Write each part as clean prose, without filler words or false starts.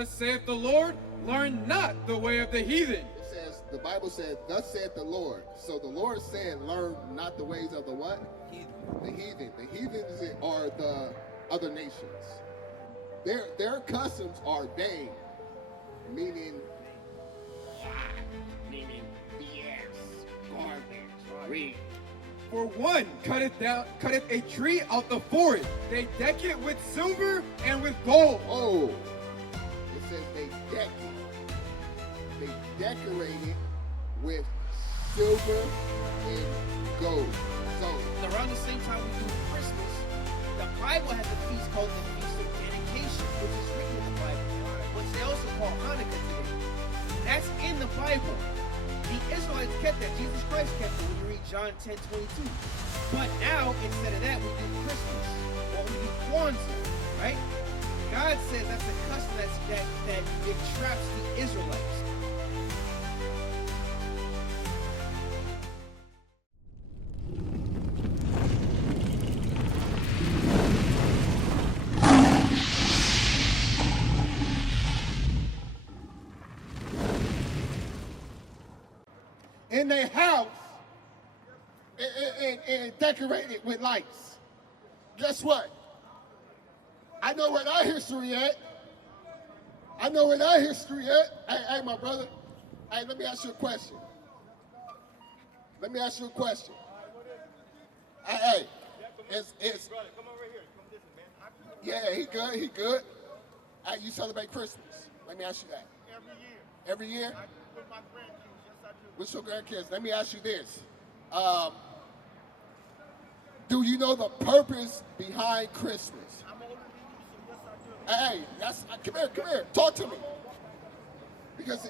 Thus saith the Lord, learn not the way of the heathen. It says, the Bible said, thus saith the Lord. So the Lord said, learn not the ways of the what? The heathen. The heathens are the other nations. Their customs are vain, meaning BS, garbage, read. For one cutteth a tree out the forest. They deck it with silver and with gold. Oh, it says they deck it. They decorate it with silver and gold. So around the same time we do Christmas, the Bible has a feast called the Feast of Dedication, which is written in the Bible, which they also call Hanukkah today. That's in the Bible. The Israelites kept that. Jesus Christ kept it when you read John 10:22. But now, instead of that, we do Christmas, or we do Kwanzaa, right? God said that's a custom that entraps the Israelites. in their house and decorate it with lights. Guess what? I know where our history at. Hey, my brother. Hey, let me ask you a question. Hey, it's. Brother, come over here. Come listen, man. Yeah, he good. Hey, you celebrate Christmas. Let me ask you that. Every year. Every year? With my grandkids, yes I do. With your grandkids. Let me ask you this. Do you know the purpose behind Christmas? I'm older than you, so yes I do. Hey, come here. Talk to me. Because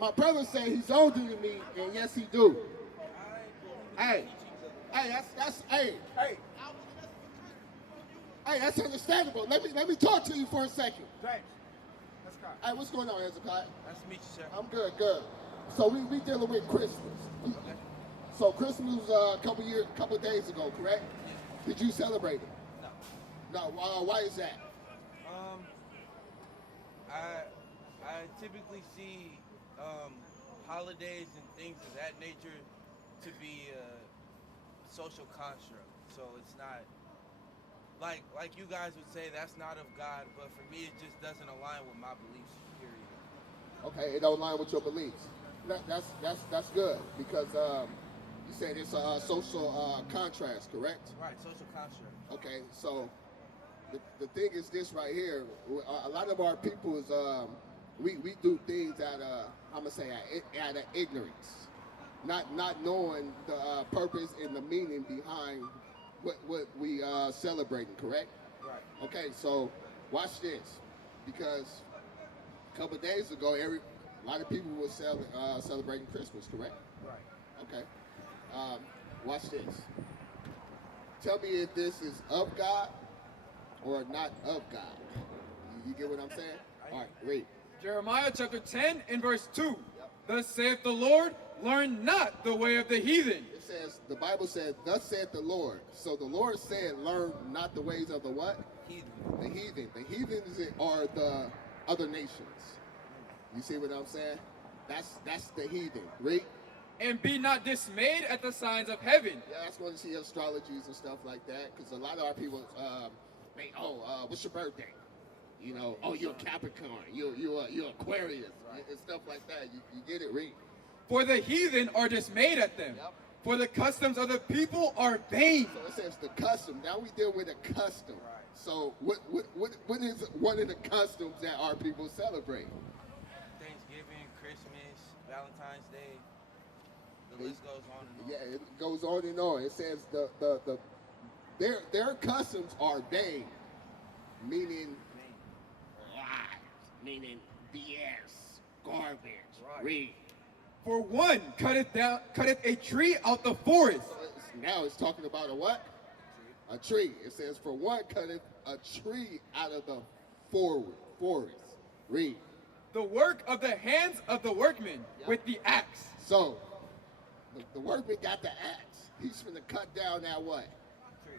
my brother said he's older than me, and yes, he do. Hey, that's understandable. Let me talk to you for a second. James, let's go. Hey, what's going on, Hezekiah? Nice to meet you, sir. I'm good. So we dealing with Christmas. So Christmas was a couple days ago, correct? Yeah. Did you celebrate it? No. No. Why is that? I typically see holidays and things of that nature to be a social construct. So it's not like you guys would say that's not of God, but for me it just doesn't align with my beliefs. Period. Okay, it don't align with your beliefs. That's good because you said it's a social contrast, correct? Right, social construct. Okay, so the thing is this right here. A lot of our people is we do things out of ignorance, not knowing the purpose and the meaning behind what we celebrating, correct? Right. Okay, so watch this, because a couple of days ago, a lot of people were celebrating Christmas, correct? Right. Okay. Watch this. Tell me if this is of God or not of God. You get what I'm saying? All right, read. Jeremiah chapter 10 and verse 2. Thus saith the Lord, learn not the way of the heathen. It says, the Bible said, thus saith the Lord. So the Lord said, learn not the ways of the what? Heathen. The heathen. The heathens are the other nations. You see what I'm saying? That's the heathen. Read. And be not dismayed at the signs of heaven. Yeah, that's going to see astrologies and stuff like that, because a lot of our people, what's your birthday? You know, oh, you're a Capricorn, you're Aquarius, and stuff like that. You get it, read. For the heathen are dismayed at them. Yep. For the customs of the people are vain. So it says the custom. Now we deal with a custom. Right. So what is one of the customs that our people celebrate? Thanksgiving, Christmas, Valentine's Day. The list goes on and on. Yeah, it goes on and on. It says their customs are vain, meaning lies, meaning BS, garbage. Right. Read. For one cutteth a tree out the forest. Now it's talking about a what? A tree. It says, for one cutteth a tree out of the forest. Read. The work of the hands of the workmen with the axe. So, the workman got the axe. He's going to cut down that what?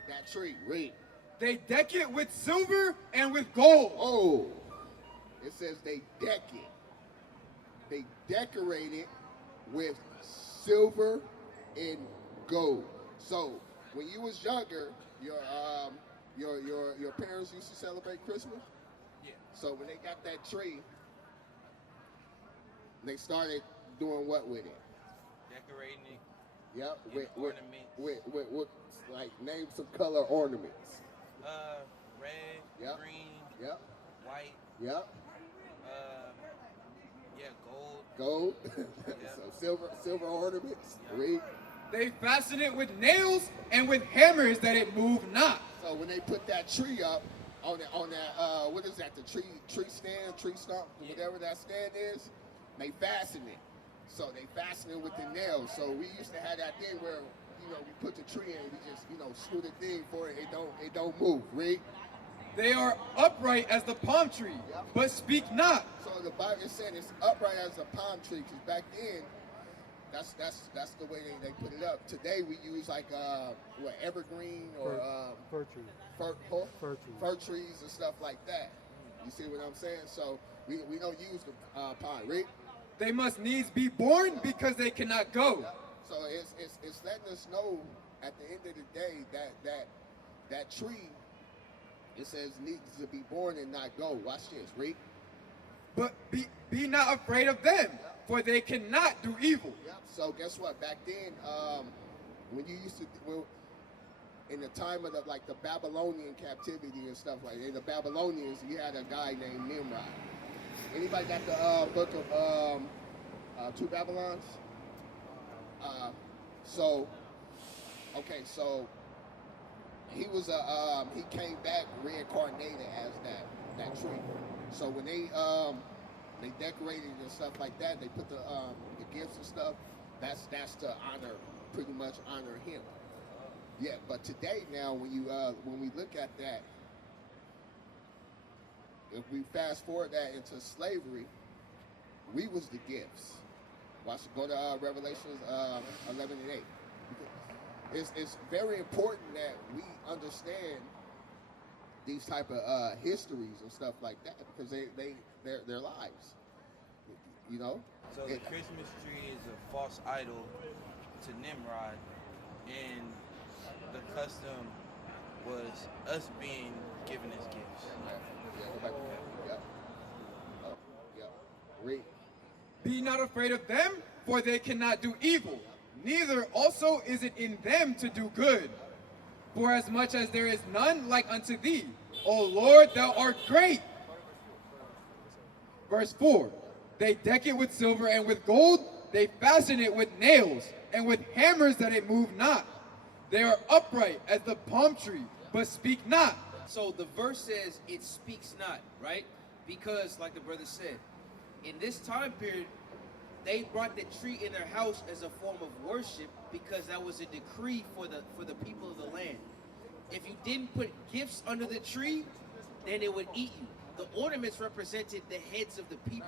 That tree. Read. They deck it with silver and with gold. Oh, It says they deck it. They decorate it with silver and gold. So when you was younger, your parents used to celebrate Christmas. Yeah. So when they got that tree, they started doing what with it? Decorating it. Yep. And ornaments. With like name some color ornaments. Red, Yep. green, Yep. white, Yep. yeah, gold. Gold. Yeah. So silver ornaments. Yep. Read. They fasten it with nails and with hammers that it move not. So when they put that tree up on that what is that, the tree stand, tree stump, whatever that stand is, they fasten it. So they fasten it with the nails. So we used to have that thing where, you know, we put the tree in, we just, you know, screw the thing for it, it don't move. Read. They are upright as the palm tree, but speak not. So the Bible said it's upright as a palm tree, because back then, that's the way they put it up. Today we use like evergreen or Fir tree. fir trees and stuff like that. You see what I'm saying? So we don't use the pine. Rick? They must needs be born because they cannot go. So it's letting us know at the end of the day that tree, it says needs to be born and not go. Watch this, Rick. But be not afraid of them, for they cannot do evil. Yep. So guess what? Back then, when you used to, in the time of the Babylonian captivity and stuff like that, the Babylonians, you had a guy named Nimrod. Anybody got the book of Two Babylons? So he was he came back reincarnated as that tree. So when they decorated and stuff like that, they put the gifts and stuff. That's to pretty much honor him. Yeah, but today now when we look at that, if we fast forward that into slavery, we was the gifts. Go to Revelations 11 and 8. It's very important that we understand these type of histories and stuff like that, because they're lives. You know? So the Christmas tree is a false idol to Nimrod, and the custom was us being given as gifts. Read. Be not afraid of them, for they cannot do evil. Neither also is it in them to do good. For as much as there is none like unto thee, O Lord, thou art great. Verse 4, they deck it with silver and with gold, they fasten it with nails, and with hammers that it move not. They are upright as the palm tree, but speak not. So the verse says it speaks not, right? Because, like the brother said, in this time period, they brought the tree in their house as a form of worship, because that was a decree for the people of the land. If you didn't put gifts under the tree, then it would eat you. The ornaments represented the heads of the people.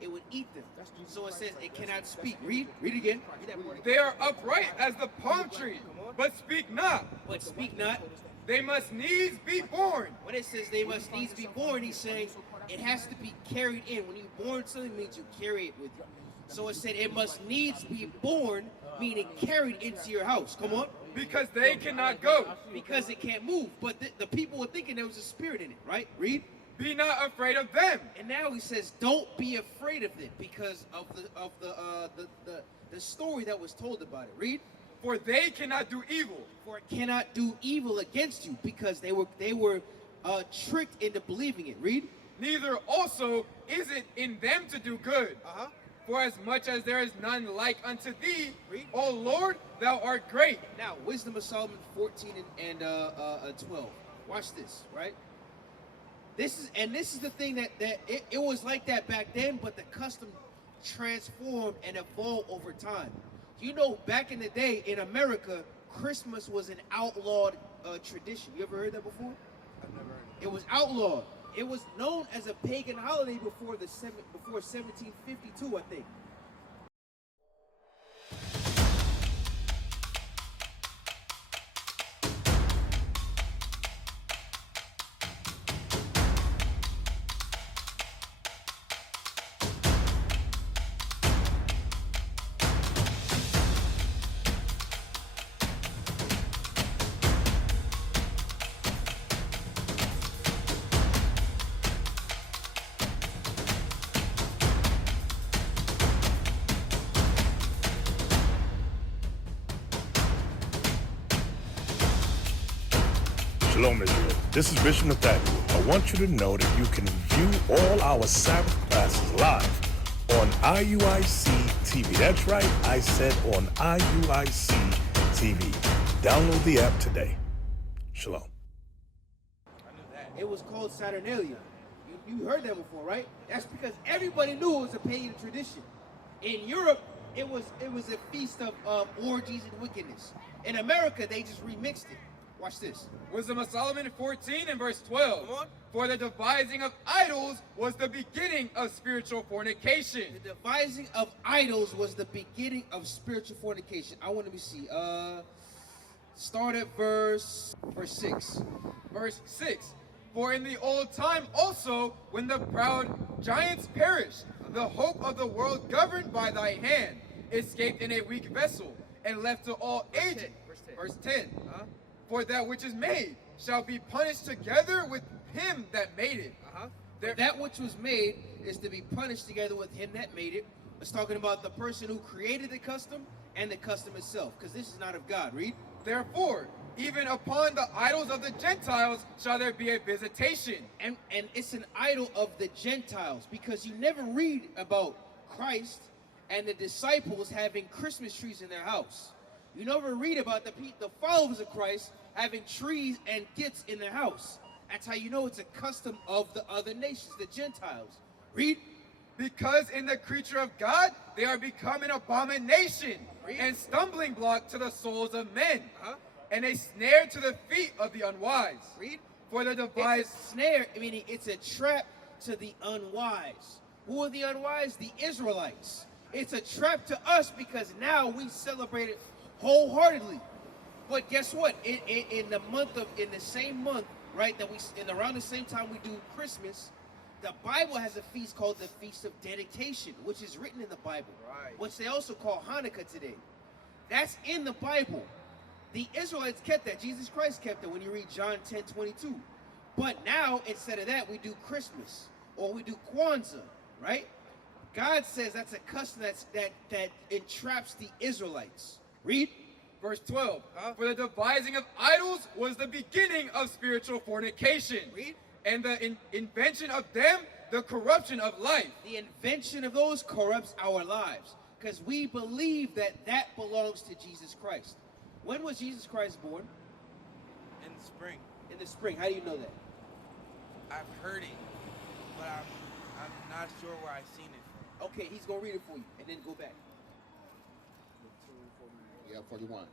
It would eat them. So it says it cannot speak. Read again. Read that part. They are upright as the palm tree, but speak not. But speak not. They must needs be born. When it says they must needs be born, he's saying it has to be carried in. When you're born, something means you carry it with you. So it said it must needs be born, meaning carried into your house. Come on. Because they cannot go. Because it can't move. But the people were thinking there was a spirit in it, right? Read. Be not afraid of them. And now he says, don't be afraid of it, because of the story that was told about it. Read. For they cannot do evil. For it cannot do evil against you, because they were tricked into believing it. Read. Neither also is it in them to do good. For as much as there is none like unto thee, Read. O Lord, thou art great. Now, Wisdom of Solomon 14 and 12. Watch this, right? This is the thing that it was like that back then, but the custom transformed and evolved over time. You know, back in the day in America, Christmas was an outlawed tradition. You ever heard that before? I've never heard It was outlawed. It was known as a pagan holiday before 1752, I think. Shalom, Israel. This is Bishop Nathaniel. I want you to know that you can view all our Sabbath classes live on IUIC TV. That's right, I said on IUIC TV. Download the app today. Shalom. I knew that. It was called Saturnalia. You heard that before, right? That's because everybody knew it was a pagan tradition. In Europe, it was a feast of orgies and wickedness. In America, they just remixed it. Watch this. Wisdom of Solomon 14 and verse 12. Come on. For the devising of idols was the beginning of spiritual fornication. The devising of idols was the beginning of spiritual fornication. I want to see. Start at verse 6. Verse 6. For in the old time also, when the proud giants perished, the hope of the world governed by thy hand escaped in a weak vessel, and left to all ages. Verse 10. For that which is made shall be punished together with him that made it. That which was made is to be punished together with him that made it. It's talking about the person who created the custom and the custom itself, because this is not of God. Read. Therefore, even upon the idols of the Gentiles shall there be a visitation. And it's an idol of the Gentiles, because you never read about Christ and the disciples having Christmas trees in their house. You never read about the followers of Christ having trees and gifts in their house. That's how you know it's a custom of the other nations, the Gentiles. Read. Because in the creature of God they are become an abomination and stumbling block to the souls of men, and a snare to the feet of the unwise. Read. For the It's devised a snare, meaning it's a trap to the unwise. Who are the unwise? The Israelites. It's a trap to us because now we celebrate it wholeheartedly. But guess what? In the same month, right, around the same time we do Christmas, the Bible has a feast called the Feast of Dedication, which is written in the Bible, Right. which they also call Hanukkah today. That's in the Bible. The Israelites kept that. Jesus Christ kept it when you read John 10:22. But now, instead of that, we do Christmas, or we do Kwanzaa, right? God says that's a custom that entraps the Israelites. Read. verse 12. For the devising of idols was the beginning of spiritual fornication. Read. And the invention of them, the corruption of life. The invention of those corrupts our lives, because we believe that belongs to Jesus Christ. When was Jesus Christ born? In the spring. In the spring. How do you know that? I've heard it, but I'm not sure where I've seen it from. Okay, he's gonna read it for you, and then go back. Yeah, 41.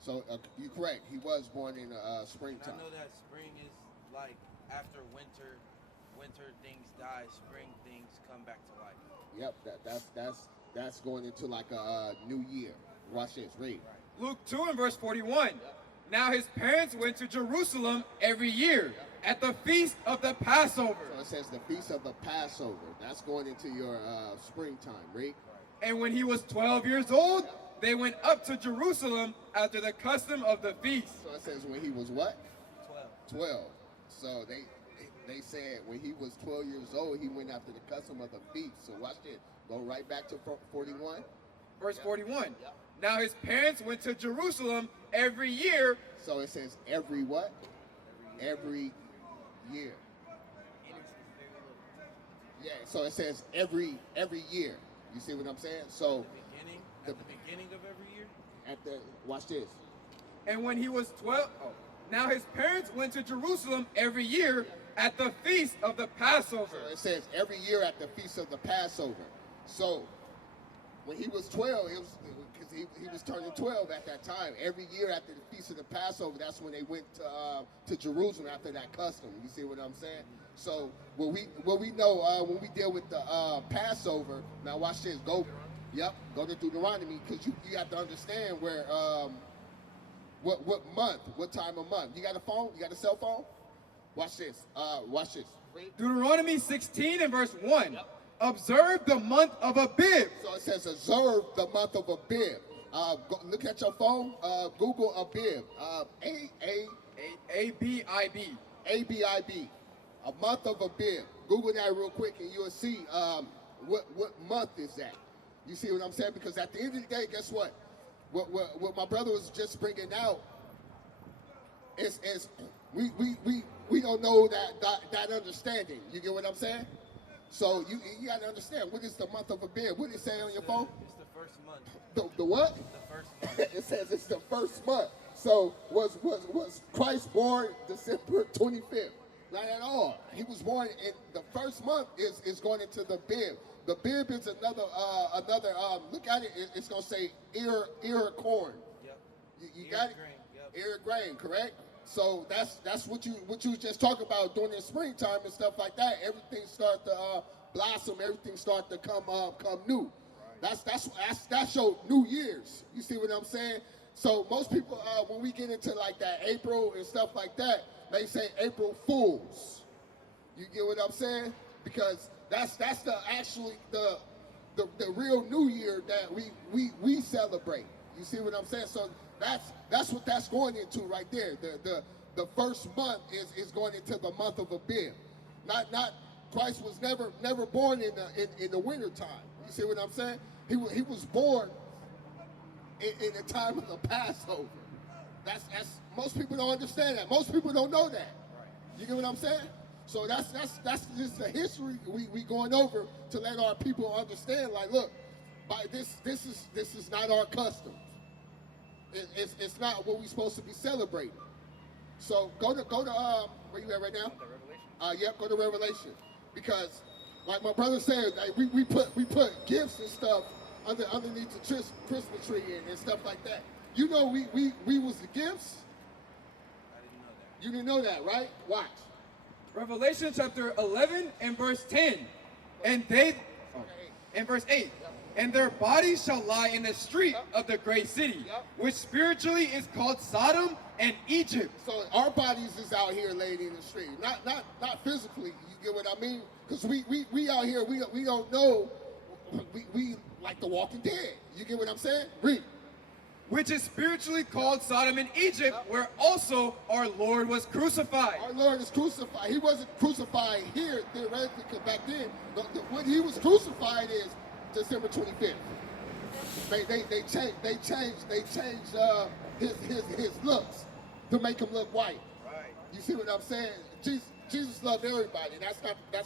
So you're correct. He was born in springtime. I know that spring is like after winter things die, spring things come back to life. Yep, that's going into like a new year. Watch this, read. Luke 2 and verse 41. Now his parents went to Jerusalem every year at the feast of the Passover. So it says the feast of the Passover. That's going into your springtime, read. And when he was 12 years old, they went up to Jerusalem after the custom of the feast. So it says when he was what? 12. 12. So they said when he was 12 years old, he went after the custom of the feast. So watch this. Go right back to 41. Verse 41. Now his parents went to Jerusalem every year. So it says every what? Every year. Yeah, so it says every year. You see what I'm saying? So At the beginning of every year? watch this. And when he was 12, now his parents went to Jerusalem every year at the feast of the Passover. So it says every year at the feast of the Passover. So when he was 12, it was because he was turning 12 at that time. Every year after the feast of the Passover, that's when they went to Jerusalem after that custom. You see what I'm saying? So what we know when we deal with the Passover. Now watch this. Go to Deuteronomy, because you have to understand where what month, what time of month. You got a phone? You got a cell phone? Watch this. Watch this. Deuteronomy 16 and verse 1. Observe the month of Abib. So it says observe the month of Abib. Look at your phone. Google Abib. A-B-I-B. A-B-I-B. A month of Abib. Google that real quick and you'll see what month is that. You see what I'm saying? Because at the end of the day, guess what? What my brother was just bringing out is we don't know that understanding. You get what I'm saying? So you got to understand, what is the month of Abib? What did it say on your phone? It's the first month. The what? The first month. It says it's the first month. So was Christ born December 25th? Not at all. He was born in the first month is going into the Bib. The Bib is another look at it. It's gonna say ear corn. Yep. You Ear got it. grain, yep. Ear grain, correct? So that's what you was just talking about during the springtime and stuff like that. Everything start to blossom. Everything start to come new. Right. That's your New Year's. You see what I'm saying? So most people, when we get into like that April and stuff like that, they say April Fools. You get what I'm saying? Because that's the real New Year that we celebrate. You see what I'm saying? So that's what that's going into right there. The first month is going into the month of Abib. Not Christ was never born in the winter time. You see what I'm saying? He was born in the time of the Passover. That's most people don't understand that. Most people don't know that. You get what I'm saying? So that's just the history we going over to let our people understand. Like, look, by this is not our custom. It's not what we're supposed to be celebrating. So go to where you at right now? Revelation. Yep, go to Revelation, because like my brother said, like we put gifts and stuff underneath the Christmas tree and stuff like that. You know, we was the gifts. I didn't know that. You didn't know that, right? Watch. Revelation chapter 11 and verse 10. And verse 8. And their bodies shall lie in the street of the great city, which spiritually is called Sodom and Egypt. So our bodies is out here laid in the street, not physically. You get what I mean? Because we out here, we don't know. We like the Walking Dead. You get what I'm saying? Read. Which is spiritually called Sodom and Egypt, where also our Lord was crucified. Our Lord is crucified. He wasn't crucified here theoretically, because back then, when he was crucified is December 25th. They changed his looks to make him look white. Right. You see what I'm saying? Jesus loved everybody. That's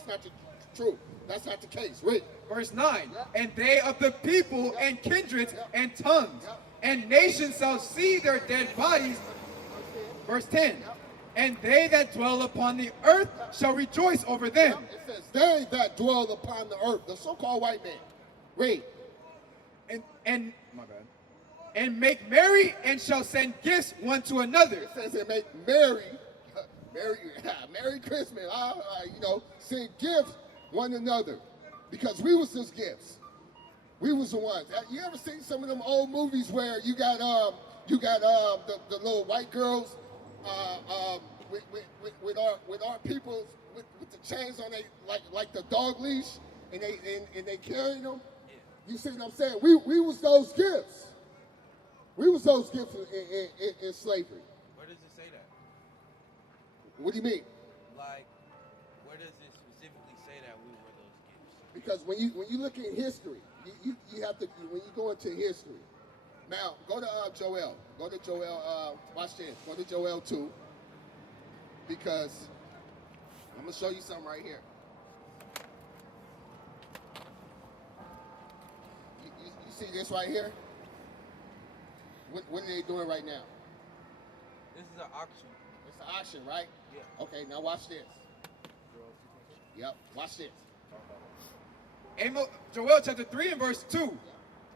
not the truth. That's not the case. Read. Verse 9. And they of the people and kindreds and tongues and nations shall see their dead bodies. Verse 10. And they that dwell upon the earth shall rejoice over them. It says, they that dwell upon the earth, the so-called white man. Read. And my bad. And make merry and shall send gifts one to another. It says they make merry Christmas. Send gifts one another, because we was just gifts. We was the ones. You ever seen some of them old movies where you got the little white girls with our people with the chains on they like the dog leash, and they carrying them. You see what I'm saying? We was those gifts. We was those gifts in slavery. Where does it say that? What do you mean? Like, where does it specifically say that we were those gifts? Because when you look at history, you have to, when you go into history. Now go to Joel. Go to Joel. Watch this. Go to Joel 2. Because I'm gonna show you something right here. You see this right here? What are they doing right now? This is an auction. It's an auction, right? Yeah. Okay, now watch this. Yep, watch this. Joel chapter 3 and verse 2.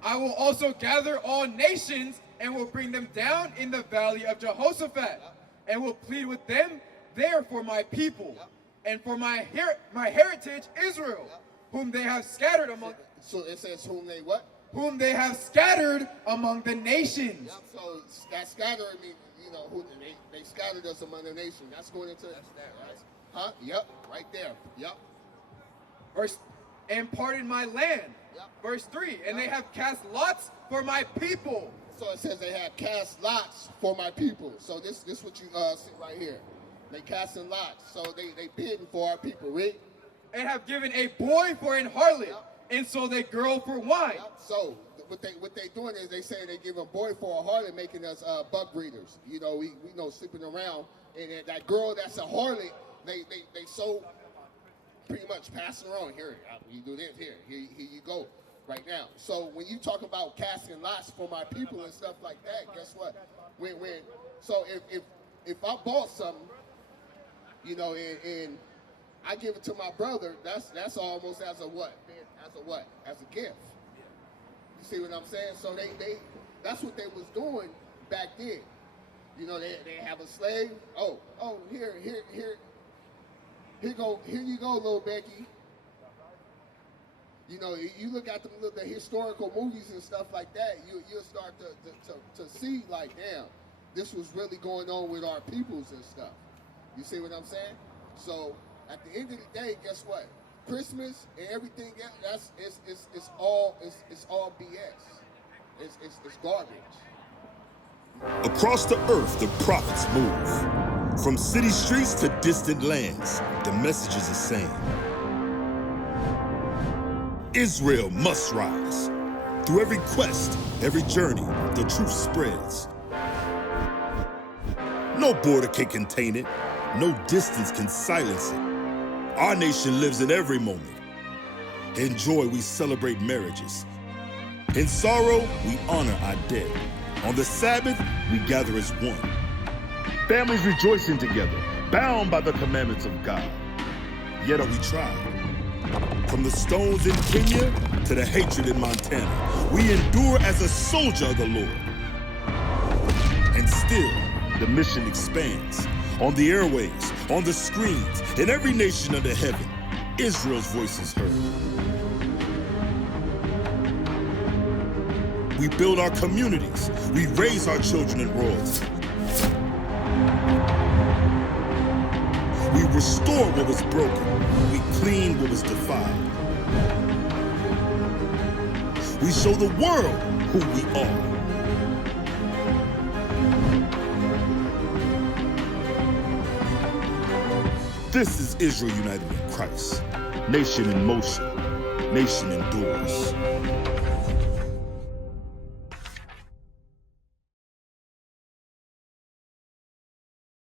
I will also gather all nations and will bring them down in the valley of Jehoshaphat, and will plead with them there for my people and for my heritage Israel, whom they have scattered among. So it says whom they what? Whom they have scattered among the nations. Yep, so that scattering means, who they scattered us among the nation. That's going into that, right? Huh? Yep, right there. Yep. And parted my land. Yep. Verse 3. And they have cast lots for my people. So it says they have cast lots for my people. So this what you see right here. They casting lots. So they bidding for our people, right? And have given a boy for an harlot, and sold a girl for wine. Yep. So what they doing is they saying they give a boy for a harlot, making us buck breeders. We know sleeping around And that girl that's a harlot, they so pretty much passing around. Here, you do this, here you go, right now. So when you talk about casting lots for my people and stuff like that, guess what? So if I bought something, you know, and I give it to my brother, that's almost as a what? As a gift. You see what I'm saying? So that's what they was doing back then. You know, they have a slave. Oh, here you go, little Becky. You know, you look at the historical movies and stuff like that, you'll start to see like, damn, this was really going on with our peoples and stuff. You see what I'm saying? So at the end of the day, guess what? Christmas and everything else, it's all BS. It's garbage. Across the earth, the prophets move. From city streets to distant lands, the message is the same. Israel must rise. Through every quest, every journey, the truth spreads. No border can contain it. No distance can silence it. Our nation lives in every moment. In joy, we celebrate marriages. In sorrow, we honor our dead. On the Sabbath, we gather as one. Families rejoicing together, bound by the commandments of God. Yet are we tried. From the stones in Kenya to the hatred in Montana, we endure as a soldier of the Lord. And still, the mission expands. On the airways, on the screens, in every nation under heaven, Israel's voice is heard. We build our communities. We raise our children in royalty. We restore what was broken. We clean what was defiled. We show the world who we are. This is Israel united in Christ. Nation in motion. Nation endures.